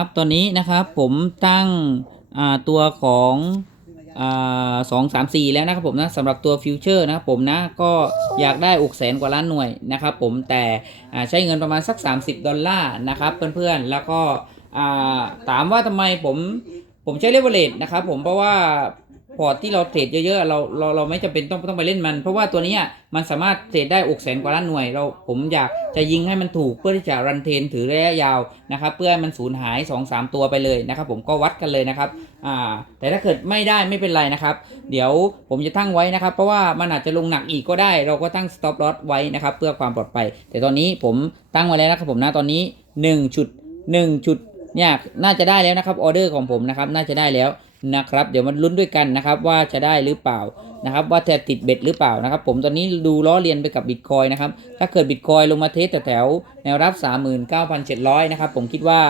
ครับตอนนี้นะครับผมตั้งตัวของสองสามสี่แล้วนะครับผมนะสำหรับตัวฟิวเจอร์นะครับผมนะก็อยากได้อกแสนกว่าล้านหน่วยนะครับผมแต่ใช้เงินประมาณสัก 30 ดอลลาร์นะครับเพื่อนๆ แล้วก็ถามว่าทำไมผมผมใช้เลเวลเลตนะครับผมเพราะว่า ร์ตที่เราเทรดเยอะๆเราเราเราไม่จำเป็นต้องต้องไปเล่นมัน เพราะว่าตัวนี้มันสามารถเทรดได้อกแสนกว่าล้านหน่วย เราผมอยากจะยิงให้มันถูกเพื่อที่จะรันเทนถือระยะยาวนะครับเพื่อให้มันสูญหาย 2-3 ตัวไปเลยนะครับผมก็วัดกันเลยนะครับอ่าแต่ถ้าเกิดไม่ได้ไม่เป็นไรนะครับ เดี๋ยวผมจะตั้งไว้นะครับ เพราะว่ามันอาจจะลงหนักอีกก็ได้ เราก็ตั้ง stop loss ไว้นะครับเพื่อความปลอดภัยแต่ตอนนี้ผมตั้งไว้แล้วนะครับผมนะตอนนี้1จุด1จุดเนี่ยน่าจะได้แล้วนะครับออเดอร์ของผมนะครับน่าจะได้แล้ว นะครับ เดี๋ยวมันลุ้นด้วยกันนะครับว่าจะได้หรือเปล่านะครับว่าจะติดเบ็ดหรือเปล่านะครับ ผมตอนนี้ดูล้อเลียนไปกับบิตคอยนะครับถ้าเกิดบิตคอยลงมาเทสแถวแนวรับ 39,700 นะครับ ผมคิดว่า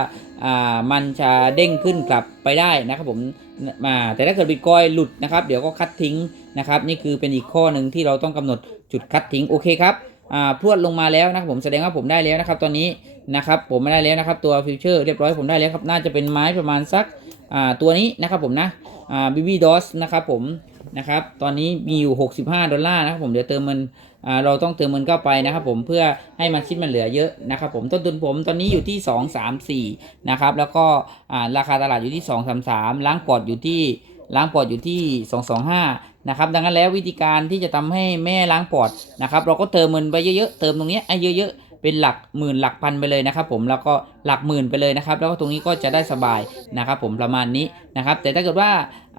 อ่ามันจะเด้งขึ้นกลับไปได้นะครับผมมาแต่ถ้าเกิดบิตคอยหลุดนะครับ เดี๋ยวก็คัดทิ้งนะครับ นี่คือเป็นอีกข้อหนึ่งที่เราต้องกำหนดจุดคัดทิ้งโอเคครับอ่าพรวดลงมาแล้วนะครับผมแสดงว่าผมได้แล้วนะครับ ตอนนี้นะครับ ผมไม่ได้แล้วนะครับ ตัวฟิวเจอร์เรียบร้อยผมได้แล้วครับน่าจะเป็นไม้ประมาณสัก ตัวนี้นะครับผมนะอ่าบีบีดอสนะครับผมนะครับตอนนี้มีอยู่ 65 ดอลลาร์นะครับผมเดี๋ยวเติมเงินอ่าเราต้องเติมเงินเข้าไปนะครับผมเพื่อให้มันคิดมันเหลือเยอะนะครับผมต้นทุนผมตอนนี้อยู่ที่ 2 3 4นะครับแล้วก็อ่าราคาตลาดอยู่ที่ 2 3 3 ล้างปอดอยู่ที่ล้างปอดอยู่ที่ 225 นะครับ ดังนั้นแล้ววิธีการที่จะทำให้แม่ล้างปอดนะครับ เราก็เติมเงินไปเยอะๆ เติมตรงนี้ไอ้เยอะๆ เป็นหลักหมื่นหลักพันไปเลยนะครับ ผมแล้วก็หลักหมื่นไปเลยนะครับ แล้วก็ตรงนี้ก็จะได้สบายนะครับ ผมประมาณนี้นะครับ แต่ถ้าเกิดว่า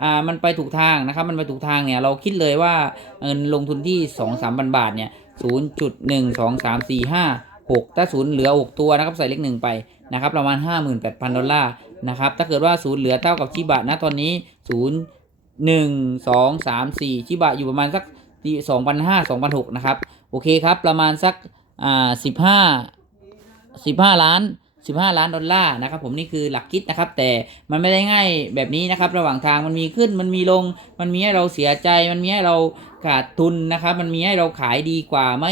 อ่ามันไปถูกทางนะครับ มันไปถูกทางเนี่ยเราคิดเลยว่าเงินลงทุนที่ 2 3 0 0 0บาทเนี่ย0.1 2 3 4 5 6ถ้าศูนย์เหลือ 6 ตัวนะครับใส่เลขหนึ่งไปนะครับประมาณ 58,000 ดอลลาร์นะครับถ้าเกิดว่าศูนย์เหลือเท่ากับชิบะนะตอนนี้0 1 2 3 4ชิบะอยู่ประมาณสัก2,500 2,600นะครับ โอเคครับ ประมาณสัก อ่าสิบห้าสิบห้าล้านสิบห้าล้านดอลลาร์นะครับผมนี่คือหลักคิดนะครับ แต่มันไม่ได้ง่ายแบบนี้นะครับ ระหว่างทางมันมีขึ้นมันมีลง มันมีให้เราเสียใจ มันมีให้เราขาดทุนนะครับ มันมีให้เราขายดีกว่าไหม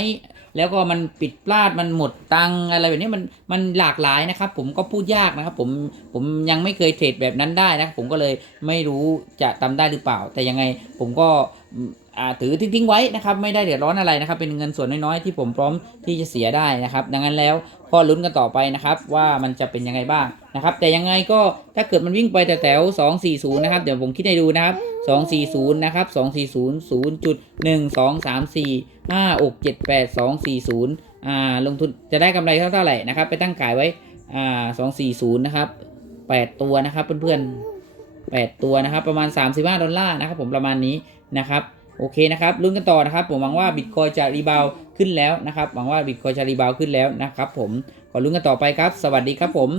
แล้วก็มันปิดพลาดมันหมดตังอะไรแบบนี้มันมันหลากหลายนะครับ ผมก็พูดยากนะครับ ผมผมยังไม่เคยเทรดแบบนั้นได้นะผมก็เลยไม่รู้จะทำได้หรือเปล่า แต่ยังไงผมก็ ถือทิ้งๆไว้นะครับไม่ได้เดือดร้อนอะไรนะครับ เป็นเงินส่วนน้อยๆที่ผมพร้อมที่จะเสียได้นะครับ ดังนั้นแล้วก็ลุ้นกันต่อไปนะครับ ว่ามันจะเป็นยังไงบ้างนะครับ แต่ยังไงก็ถ้าเกิดมันวิ่งไปแต่แถว240 นะครับ เดี๋ยวผมคิดให้ดูนะครับ 240 นะครับ 240 0.1 2 3 4 5 6 7 8 240 อ่า ลงทุนจะได้กำไรเท่าเท่าไหร่นะครับ ไปตั้งขายไว้อ่า240 นะครับ 8 ตัวนะครับเพื่อนๆ8 ตัวนะครับ ประมาณ 35 ดอลลาร์นะครับ ผมประมาณนี้นะครับ โอเคนะครับลุ้นกันต่อนะครับ ผมหวังว่าบิตคอยจะรีบาวขึ้นแล้วนะครับหวังว่าบิตคอยจะรีบาวขึ้นแล้วนะครับผมขอลุ้นกันต่อไปครับ สวัสดีครับผม